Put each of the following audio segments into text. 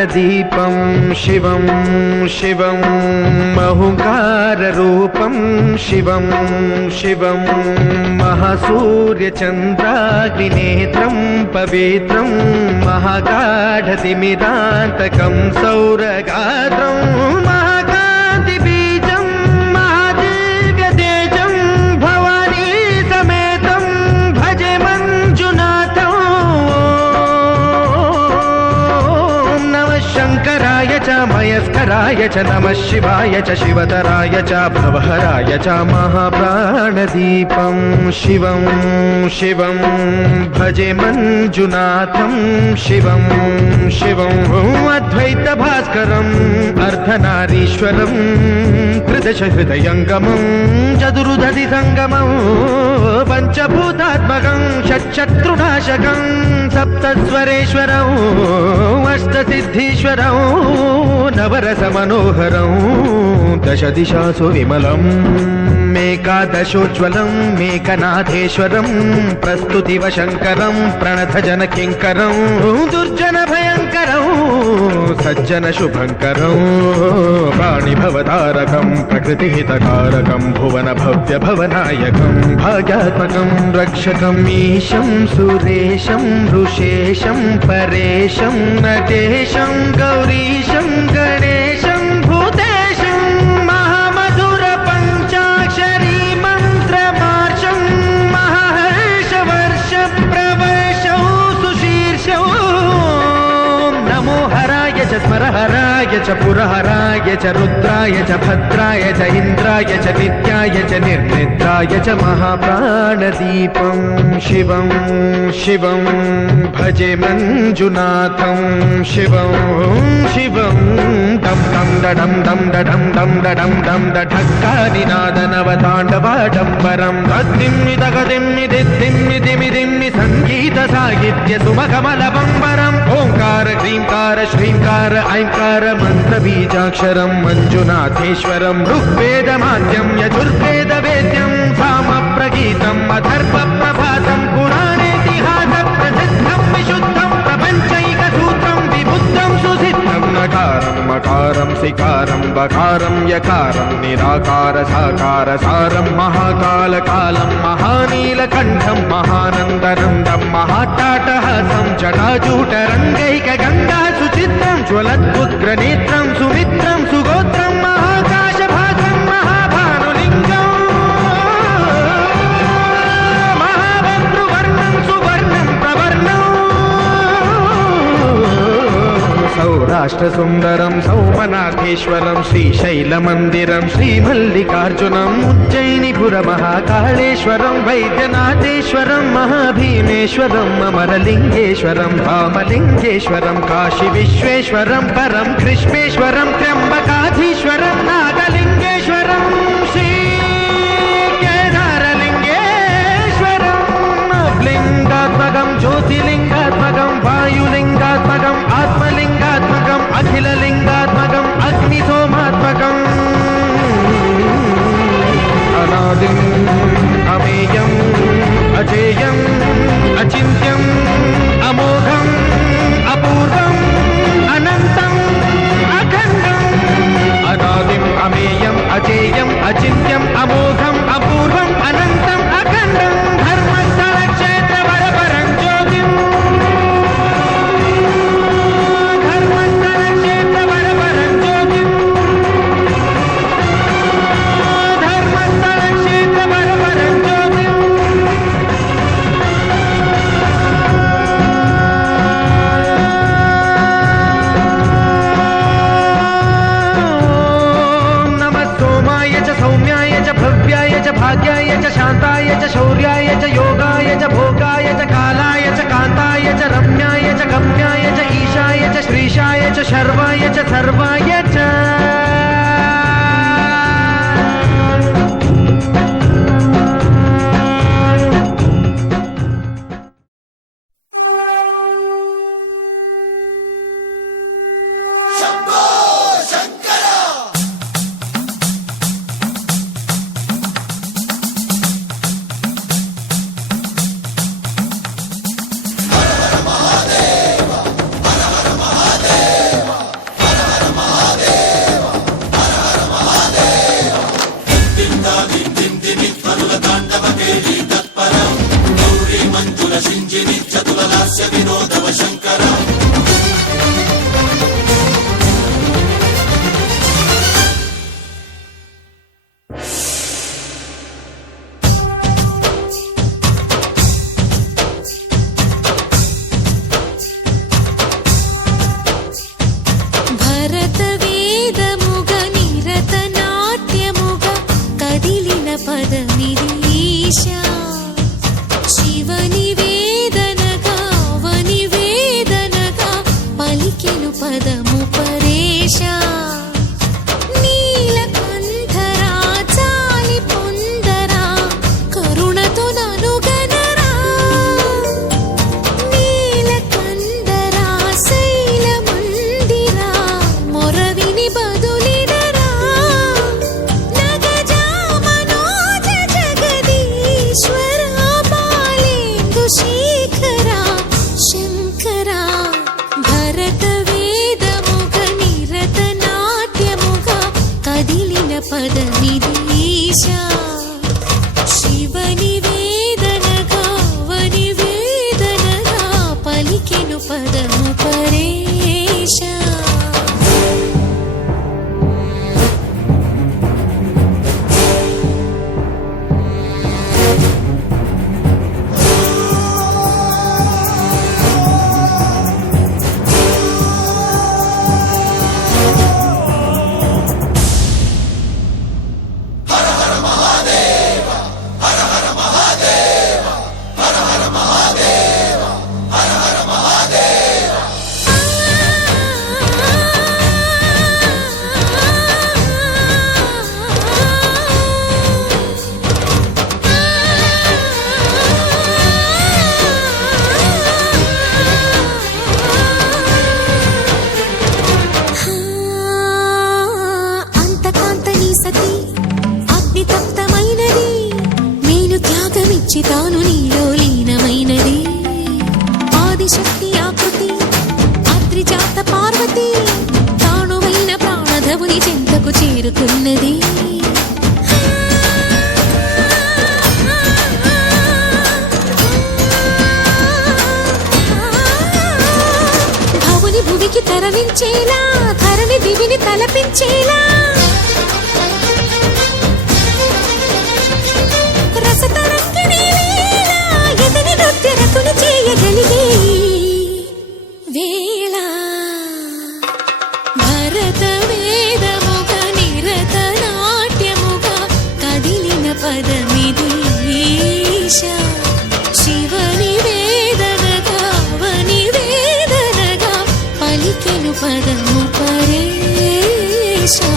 प्राणदीपं शिवं शिवं महुकाररूपं शिवं शिवं महासूर्यचन्द्राग्निनेत्रं पवित्रं महागाढतिमिरान्तकं सौरगात्रं महाकान्तिबीजं महादिव्यतेजं भवानी समेतं भजे मञ्जुनाथं। नमः शङ्कराय च मयस्कराय च नमः शिवाय च शिवतराय च भवहराय च महाप्राणदीपं शिवं शिवं भजे मञ्जुनाथं शिवं शिवं अद्वैतभास्करम् अर्धनारीश्वरं त्रिदशहृदयङ्गमं चतुर्दधिसङ्गमं पञ्चभूतात्मकं षट्शत्रुनाशकं सप्तस्वरेश्वरं अष्टसिद्धीश्वरं नवरसमनोहरं दशदिशासु विमलम् मेकादशोज्ज्वलं मेकनाथेश्वरं प्रस्तुतिव शङ्करं प्रणतजनकिङ्करं दुर्जनभयङ्करं सज्जनशुभङ्करं वाणिभवतारकं प्रकृतिहितकारकं भुवनभव्यभवनायकं भाग्यात्मकं रक्षकम् ईशं सुरेशं ऋषेशं परेशं नटेशं गौरीशं गणेशं भूतेशं महामधुरपञ्चाक्षरी मन्त्रमार्षं महाहर्षवर्षप्रवर्षं सुशीर्षं नमो हराय च स्मरहराय च पुरहराय च रुद्राय च भद्राय च इन्द्राय च नित्याय च निर्निद्राय च महाप्राणदीपं शिवं शिवं भजे मञ्जुनाथं शिवं शिवं दं दं डडं दं डडं दं डडं दं डढक्कानिनादनवताण्डवाडम्बरं तद्दिम्मि तगदिम्मि दिद्दिम्मि दिमिदिम्मि सङ्गीतसाहित्य सुमकमलबम्बरम् ओङ्कार ह्रीङ्कार श्रीङ्कार ऐङ्कार मन्त्रबीजाक्षरं मञ्जुनाथेश्वरं ऋग्वेदमाद्यं यजुर्वेदवेद्यं सामप्रगीतम् अथर्वप्रभातं पुराणेतिहासप्रसिद्धं विशुद्धं प्रपञ्चैकसूत्रं विबुद्धं सुसिद्धं नकारं मकारं सिकारं बकारं यकारं निराकार साकार सारं महाकालकालं महानीलकण्ठं महानन्दनन्दं महाट्टाटहासं जटाजूटरङ्गैकगङ्गा सुचित्रं ज्वलद्उग्रनेत्रं सुमित्रं सुगोत्रं महाकाशभागं महाभानुलिङ्गं महाभद्रुवर्णं सुवर्णं प्रवर्णं सौराष्ट्रसुन्दरं सौमनाथेश्वरं श्रीशैलमन्दिरं श्रीमल्लिकार्जुनम् उज्जयिनीपुरमहाकाळेश्वरं वैद्यनाथेश्वरं महाभीमेश्वरम् अमरलिङ्गेश्वरं धामलिङ्गेश्वरं काशीविश्वेश्वरं परं कृष्णेश्वरं त्र्यम्बकाधीश्वरं नागलिङ्गेश्वरं श्रीकेदारलिङ्गेश्वरं लिङ्गात्मकं ज्योतिलिङ्गात्मकं वायुलिङ्गात्मकम् आत्मलिङ्गात्मकम् अखिललिङ्गात्मकम् अग्निसोमात्मकम् अनादिम् अमेयम् अजेयम् अचिन्त्यम् अमोघम् अपूर्वम् अनन्तम् अखण्डम् अनादिम् अमेयम् अजेयम् अचिन्त्यम् अमोघम् अपूर्वम् अनन्तम् अखण्डम् धर्मस्थलक्षेत्रवरपरं ज्योतिम् धर्मस्थलक्षेत्रवरपरं ज्योतिम् धर्मस्थलक्षेत्रवरपरं ज्योतिम् नमः सोमाय च सौम्याय च भव्याय च भाग्याय च शान्ताय च शौर्याय च योगाय च भोगाय च कालाय च कान्ताय च रम्याय च गम्याय च ईशाय च श्रीशाय च शर्वाय च सर्वाय च చేరుతున్నది. భవుని భువికి తరలించేలా, ధరణి దివిని తలపించేలా, రసతరంగిణి లీల ఎదని నృత్య రతులు చేయగలిగే వేళ భరత వేదముగ నిరత నాట్యముగ కదిలిన పదమిది ఈశా. శివని వేదనగా వని వేదనగా పలికెను పదము పరేశా.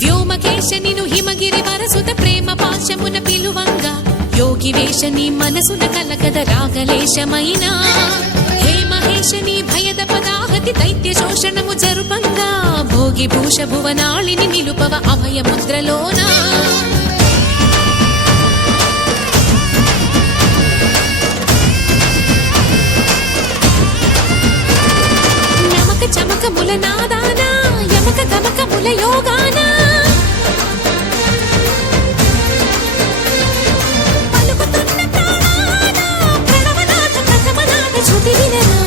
వ్యోమకేశనిను హిమగిరి వరసుత ప్రేమ పాశమున పిలువంగా, యోగి వేషని మనసున కలగద రాగలేశమైన, హే మహేశని భయద పదాహతి దైత్య శోషణము జరుపంగా, భోగి భూష భువనాళిని నిలుపవ అభయ ముద్రలోన. నమక చమకముల నాదాన యమక గమకముల యోగాన, పలుకుతున్న ప్రాణాన ప్రణవనాథ ప్రథమనాథ శృతి వినరా.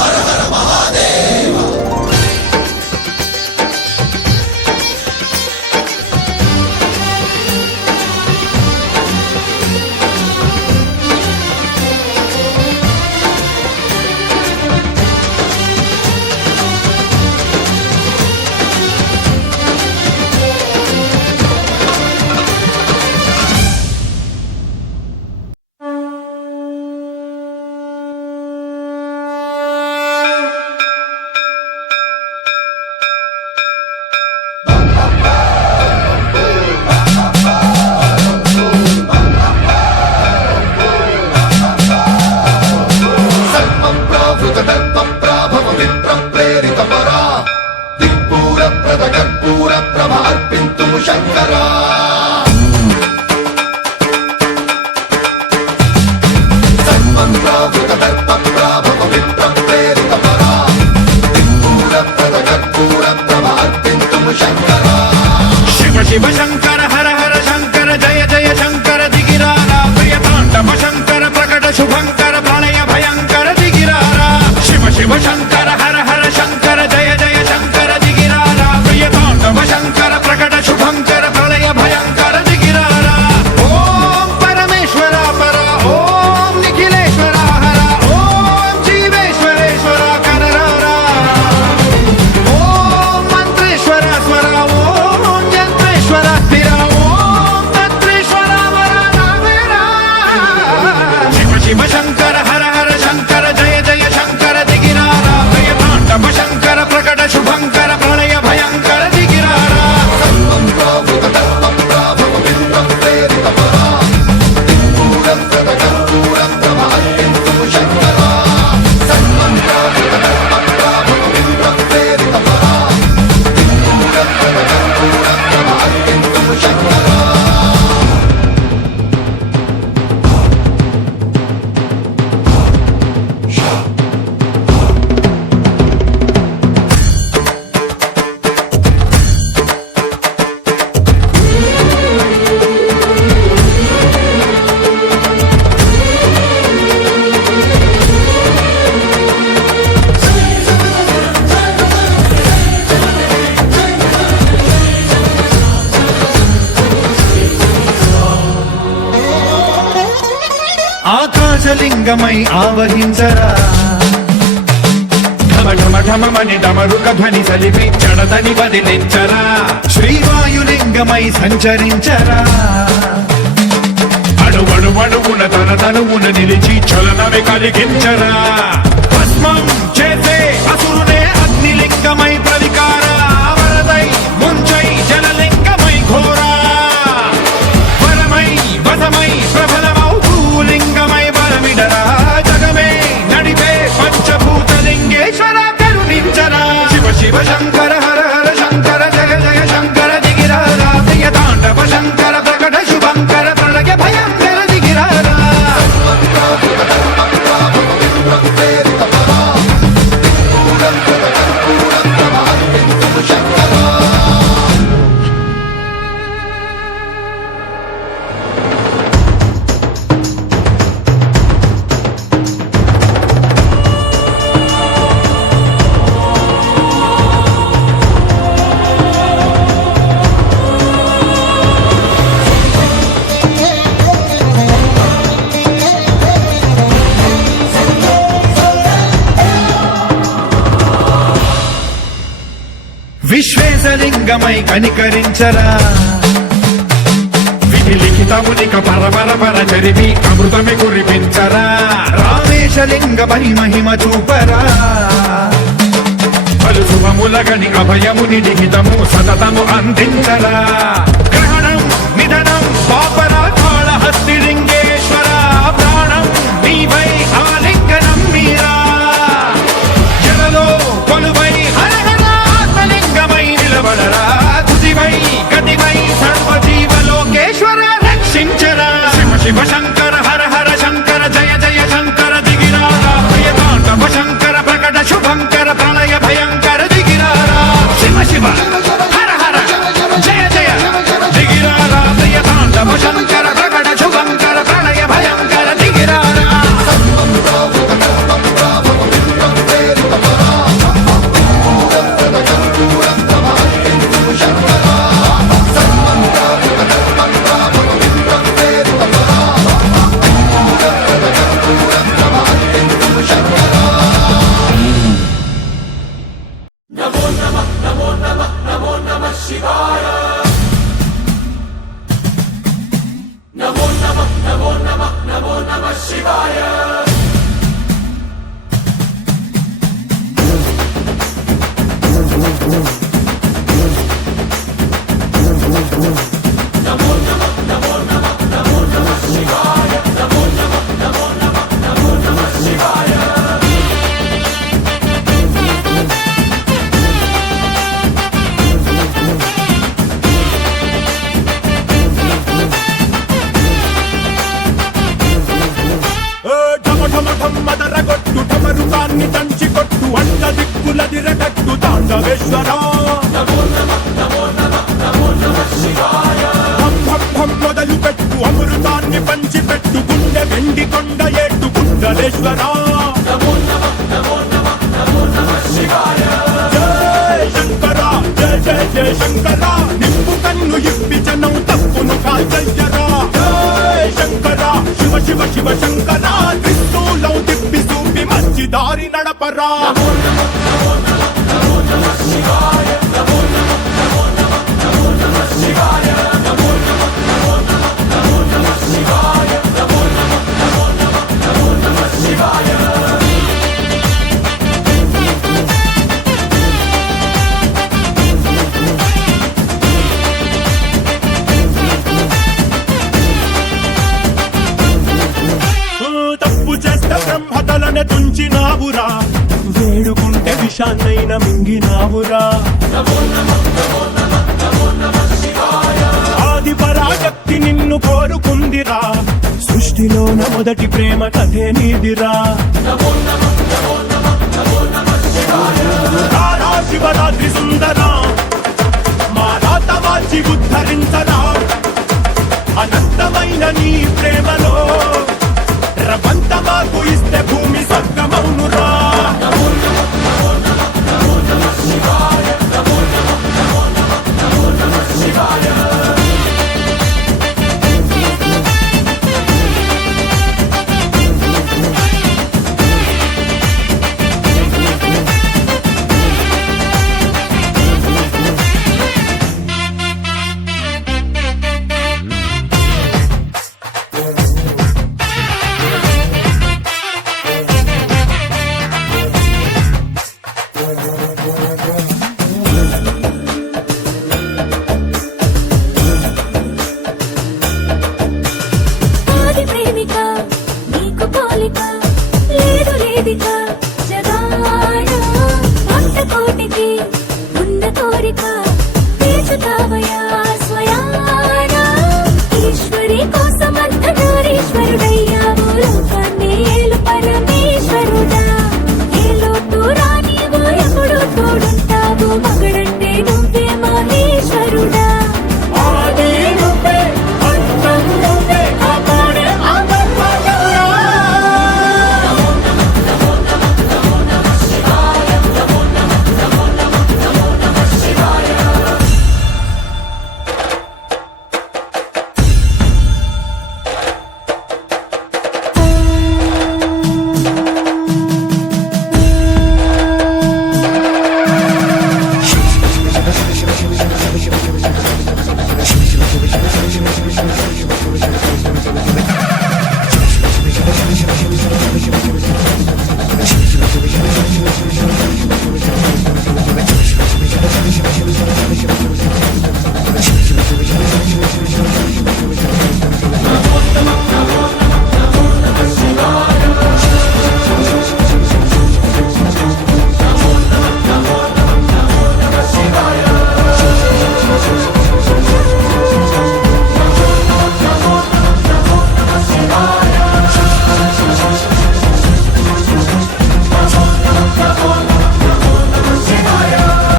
హర హర మహాదేవ. ఆకాశలింగమై ఆవహించరా ఢమఢమని డమరుక ధ్వని సలిపి చెడదని వదిలించరా శ్రీవాయులింగమై సంచరించరా అణువణువున తన తనువున నిలిచి చలనమే కలిగించరా భస్మం చేసే అసురునే అగ్నిలింగమై ప్రవికార వరదై ముంచై జలలింగమై ఘోరా వరమై వసమై ప్రబలమౌ భూలింగమై బలమిడరా జగమే నడిపే పంచభూతలింగేశ్వర కరుణించరా శివ శివ శంకర హర హర శంకర జయ జయ శంకర దిగిరారా ప్రియ తాండవ శంకర ప్రకట శుభంకర ప్రళయ భయంకర దిగిరారా విశ్వేశలింగమై కనికరించరా విధి లిఖితమునిక పరపర చరివి అమృతమి కురిపించరా రామేశలింగమై మహిమ చూపరా పలు శుభములగని అభయముని లిఖితము సతతము అందించరా గ్రహణం నిధనం పాపరా కాళహస్తి లింగేశ్వర ప్రాణం నీవై ఆలింగనం మీరా జలలో కొలువై హర హర ఆత్మలింగమై నిలబడరా తుదివై గతివై సర్వజీవలోకేశ్వర రక్షించరా శివ శివ శంకర హర హర శంకర జయ జయ శంకర దిగిరారా ప్రియ తాండవ శంకర ప్రకట శుభంకర ప్రళయ భయంకర దిగిరారా శివ శివ హర హర జయ జయ దిగిరారా ప్రియ తాండవ శంకర ప్రకట శుభంకర ప్రళయ భయంకర దిగిరారా ఢమఢమఢమ్మదరగొట్టు ఢమరుకాన్ని దంచి కొట్టు అంత దిక్కులదిరగట్టు తాండవేశ్వరా ఢం ఢం ఢం మొదలు పెట్టు అమృతాన్ని పంచి పెట్టు గుండె వెండి కొండ ఏట్టు గుండలేశ్వరా జయ శంకర జయ జయ జయ శంకర నింపు కన్ను ఇప్పి జనం తప్పును కాల్చయ్యరా జయ శంకర శివ శివ శివ శంకర త్రిశూలం తిప్పి చూపి మంచి దారి నడపరా తప్పు చేస్తే బ్రహ్మతలనే తుంచినావురా వేడుకుంటే విషాన్నైన మింగినావురా ఆది పరాశక్తి నిన్ను కోరుకుందిరా సృష్టిలోన మొదటి ప్రేమ కథే నీదిరా రారా శివరాత్రి సుందరా మా రాత మార్చి ఉద్ధరించరా అనంతమైన నీ ప్రేమలో రవంత మాకు ఇస్తే